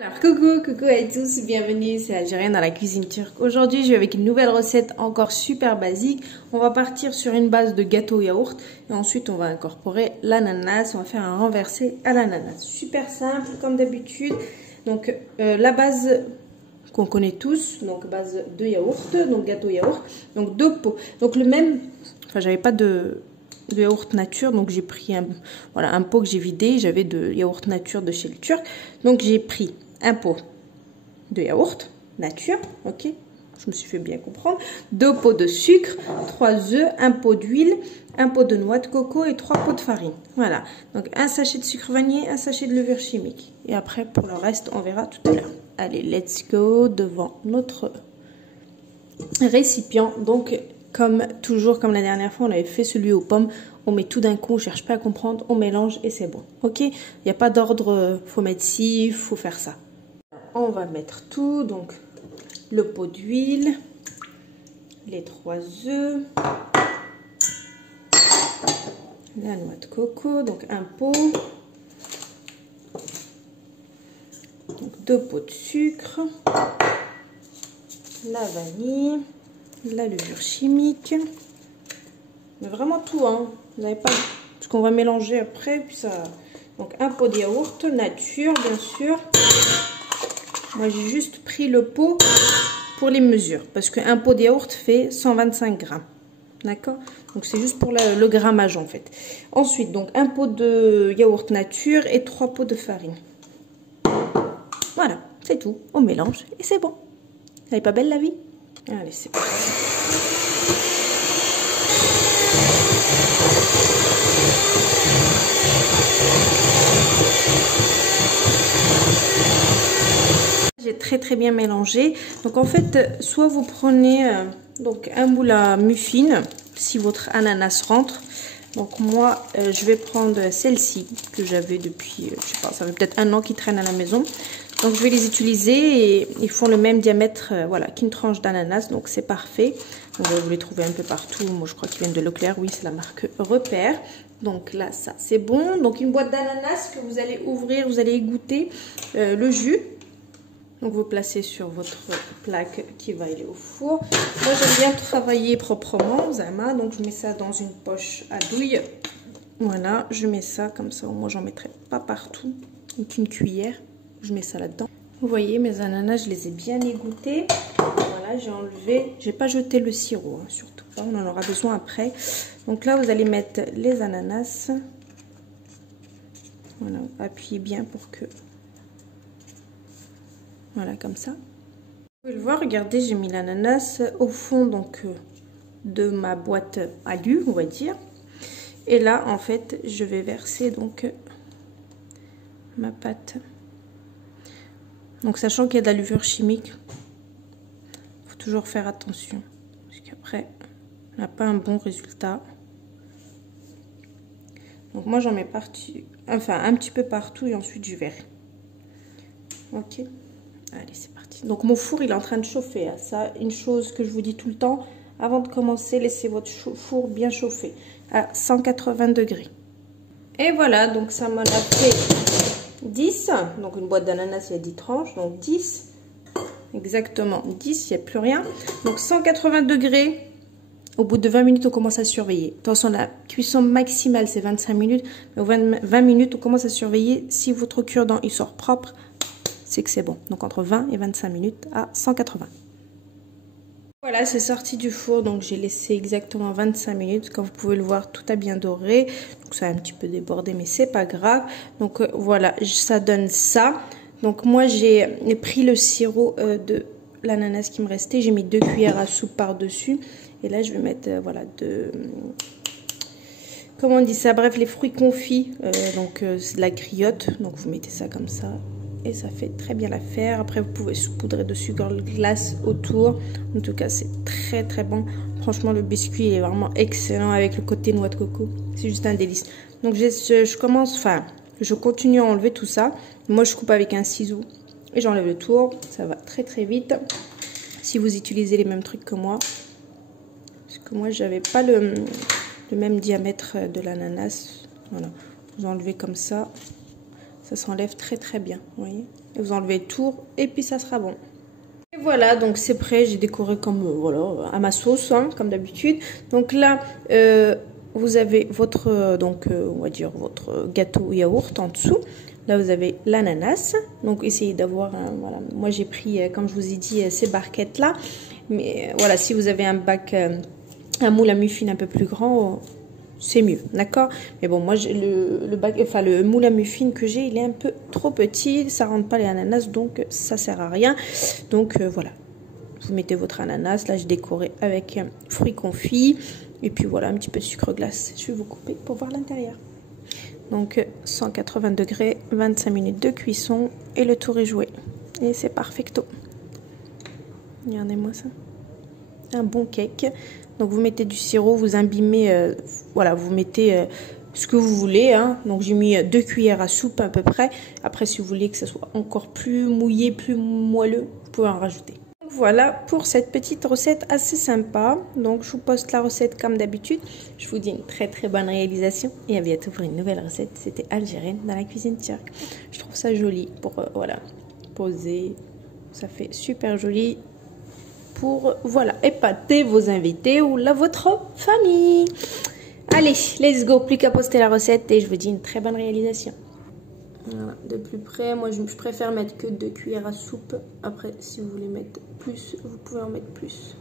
Alors coucou à tous, bienvenue, c'est Algérienne dans la cuisine turque. Aujourd'hui je vais avec une nouvelle recette encore super basique. On va partir sur une base de gâteau yaourt et ensuite on va incorporer l'ananas. On va faire un renversé à l'ananas. Super simple comme d'habitude. Donc la base qu'on connaît tous, donc base de yaourt, donc gâteau yaourt. Donc deux pots, donc le même, enfin j'avais pas de yaourt nature, donc j'ai pris un pot que j'ai vidé. J'avais de yaourt nature de chez le Turc, donc j'ai pris un pot de yaourt nature, ok, je me suis fait bien comprendre, 2 pots de sucre, 3 œufs, un pot d'huile, un pot de noix de coco et 3 pots de farine. Voilà, donc un sachet de sucre vanillé, un sachet de levure chimique. Et après pour le reste on verra tout à l'heure. Allez, let's go devant notre récipient. Donc comme toujours, comme la dernière fois on avait fait celui aux pommes, on met tout d'un coup, on cherche pas à comprendre, on mélange et c'est bon, ok. Il n'y a pas d'ordre, faut mettre ci, faut faire ça. On va mettre tout, donc le pot d'huile, les 3 œufs, la noix de coco, donc un pot, donc 2 pots de sucre, la vanille, la levure chimique, mais vraiment tout, hein, vous n'avez pas, parce qu'on va mélanger après, puis ça, donc un pot de yaourt nature bien sûr. Moi, j'ai juste pris le pot pour les mesures. Parce qu'un pot de yaourt fait 125 grammes. D'accord? Donc, c'est juste pour le grammage, en fait. Ensuite, donc, un pot de yaourt nature et 3 pots de farine. Voilà, c'est tout. On mélange et c'est bon. Elle n'est pas belle, la vie? Allez, c'est parti. J'ai très bien mélangé. Donc en fait, soit vous prenez donc un moule à muffins si votre ananas rentre. Donc moi, je vais prendre celle-ci que j'avais depuis, je sais pas, ça fait peut-être 1 an qui traîne à la maison. Donc je vais les utiliser et ils font le même diamètre, voilà, qu'une tranche d'ananas. Donc c'est parfait. Donc, vous les trouvez un peu partout. Moi, je crois qu'ils viennent de Leclerc. Oui, c'est la marque Repère. Donc là, ça c'est bon. Donc une boîte d'ananas que vous allez ouvrir, vous allez égoutter le jus. Donc vous placez sur votre plaque qui va aller au four. Moi j'aime bien travailler proprement, Zama, donc je mets ça dans une poche à douille. Voilà, je mets ça comme ça, au moins j'en mettrai pas partout. Donc une cuillère, je mets ça là-dedans. Vous voyez mes ananas, je les ai bien égouttés. Voilà, j'ai enlevé, j'ai pas jeté le sirop, hein, surtout pas, on en aura besoin après. Donc là vous allez mettre les ananas. Voilà, appuyez bien pour que... Voilà, comme ça. Vous pouvez le voir, regardez, j'ai mis l'ananas au fond donc de ma boîte à jus, on va dire. Et là, en fait, je vais verser donc ma pâte. Donc, sachant qu'il y a de la levure chimique, il faut toujours faire attention. Parce qu'après, on n'a pas un bon résultat. Donc, moi, j'en mets partout, enfin, un petit peu partout et ensuite, je verrai. Ok. Allez, c'est parti. Donc mon four il est en train de chauffer. Hein. Ça, une chose que je vous dis tout le temps, avant de commencer, laissez votre four bien chauffer à 180 degrés. Et voilà, donc ça m'en a fait 10. Donc une boîte d'ananas, il y a 10 tranches, donc 10. Exactement, 10, il n'y a plus rien. Donc 180 degrés. Au bout de 20 minutes, on commence à surveiller. Attention, la cuisson maximale, c'est 25 minutes. Mais au 20 minutes, on commence à surveiller. Si votre cure-dent, il sort propre, c'est que c'est bon. Donc entre 20 et 25 minutes à 180. Voilà, c'est sorti du four, donc j'ai laissé exactement 25 minutes. Comme vous pouvez le voir, tout a bien doré. Donc ça a un petit peu débordé, mais c'est pas grave. Donc voilà, ça donne ça. Donc moi j'ai pris le sirop de l'ananas qui me restait. J'ai mis 2 cuillères à soupe par-dessus. Et là je vais mettre, voilà, comment on dit ça? Bref, les fruits confits. Donc c'est de la griotte. Donc vous mettez ça comme ça. Et ça fait très bien l'affaire. Après, vous pouvez saupoudrer de sucre glace autour. En tout cas, c'est très bon. Franchement, le biscuit est vraiment excellent avec le côté noix de coco. C'est juste un délice. Donc, je continue à enlever tout ça. Moi, je coupe avec un ciseau et j'enlève le tour. Ça va très vite. Si vous utilisez les mêmes trucs que moi. Parce que moi, j'avais pas le même diamètre de l'ananas. Voilà. Vous enlevez comme ça. Ça s'enlève très bien, vous voyez. Vous enlevez le tour et puis ça sera bon. Et voilà, donc c'est prêt. J'ai décoré comme voilà à ma sauce, hein, comme d'habitude. Donc là, vous avez votre on va dire votre gâteau yaourt en dessous. Là, vous avez l'ananas. Donc, essayez d'avoir voilà. Moi, j'ai pris, comme je vous ai dit, ces barquettes-là. Mais voilà, si vous avez un moule à muffins un peu plus grand, c'est mieux, d'accord? Mais bon, moi, le moule à muffins que j'ai, il est un peu trop petit. Ça rentre pas les ananas, donc ça sert à rien. Donc, voilà. Vous mettez votre ananas. Là, j'ai décoré avec fruits confits. Et puis, voilà, un petit peu de sucre glace. Je vais vous couper pour voir l'intérieur. Donc 180 degrés, 25 minutes de cuisson et le tour est joué. Et c'est perfecto. Regardez-moi ça. Un bon cake. Donc vous mettez du sirop, vous imbimez, voilà, vous mettez ce que vous voulez. Hein. Donc j'ai mis 2 cuillères à soupe à peu près. Après, si vous voulez que ça soit encore plus mouillé, plus moelleux, vous pouvez en rajouter. Voilà pour cette petite recette assez sympa. Donc je vous poste la recette comme d'habitude. Je vous dis une très très bonne réalisation et à bientôt pour une nouvelle recette. C'était algérienne dans la cuisine turque. Je trouve ça joli pour voilà poser. Ça fait super joli pour voilà épater vos invités ou votre famille. Allez, let's go. Plus qu'à poster la recette et je vous dis une très bonne réalisation. Voilà, de plus près, moi je préfère mettre que 2 cuillères à soupe. Après, si vous voulez mettre plus, vous pouvez en mettre plus.